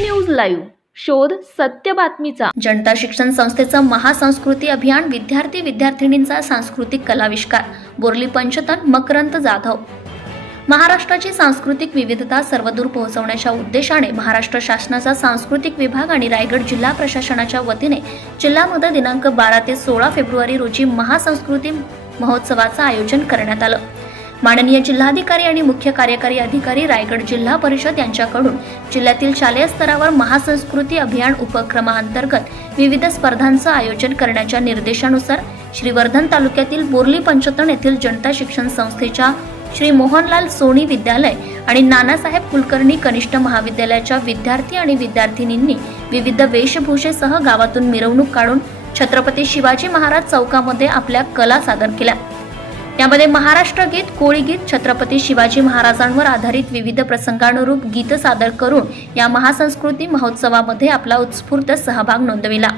News live. शोध सत्य बातमीचा. जनता शिक्षण संस्थेचं महासंस्कृती अभियान विद्यार्थी विद्यार्थिनींचा सांस्कृतिक कलाविष्कार. बोरली पंचतन मकरंत जाधव. महाराष्ट्राची सांस्कृतिक विविधता सर्वदूर पोहोचवण्याच्या उद्देशाने महाराष्ट्र शासनाचा सांस्कृतिक विभाग आणि रायगड जिल्हा प्रशासनाच्या वतीने जिल्ह्यामध्ये दिनांक बारा ते सोळा फेब्रुवारी रोजी महासंस्कृती महोत्सवाचं आयोजन करण्यात आलं. माननीय जिल्हाधिकारी आणि मुख्य कार्यकारी अधिकारी रायगड जिल्हा परिषद यांच्याकडून जिल्ह्यातील शालेय स्तरावर महासंस्कृती अभियान उपक्रमाअंतर्गत विविध स्पर्धांचं आयोजन करण्याच्या निर्देशानुसार श्रीवर्धन तालुक्यातील बोर्ली पंचतण येथील जनता शिक्षण संस्थेच्या श्री मोहनलाल सोनी विद्यालय आणि नानासाहेब कुलकर्णी कनिष्ठ महाविद्यालयाच्या विद्यार्थी आणि विद्यार्थिनींनी विविध वेशभूषेसह गावातून मिरवणूक काढून छत्रपती शिवाजी महाराज चौकामध्ये आपल्या कला सादर केल्या. यामध्ये महाराष्ट्र गीत कोळी गीत छत्रपती शिवाजी महाराजांवर आधारित विविध प्रसंगानुरूप गीत सादर करून या महासंस्कृती महोत्सवामध्ये आपला उत्स्फूर्त सहभाग नोंदविला.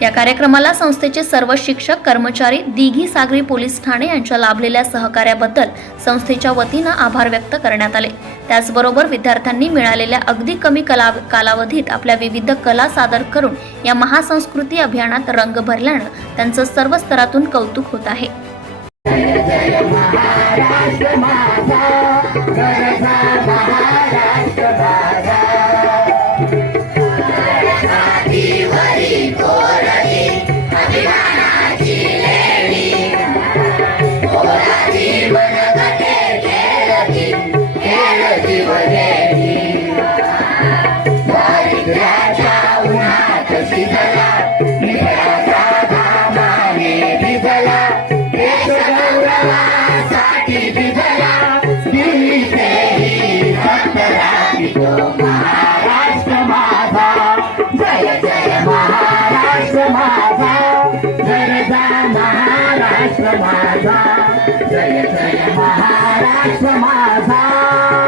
या कार्यक्रमाला संस्थेचे सर्व शिक्षक कर्मचारी दिघी सागरी पोलीस ठाणे यांच्या लाभलेल्या सहकार्याबद्दल संस्थेच्या वतीनं आभार व्यक्त करण्यात आले त्याचबरोबर विद्यार्थ्यांनी मिळालेल्या अगदी कमी कला कालावधीत आपल्या विविध कला सादर करून या महासंस्कृती अभियानात रंग भरल्यानं त्यांचं सर्व स्तरातून कौतुक होत आहे महाराष्ट्र महाराष्ट्र माझा जय जय महाराष्ट्र माझा.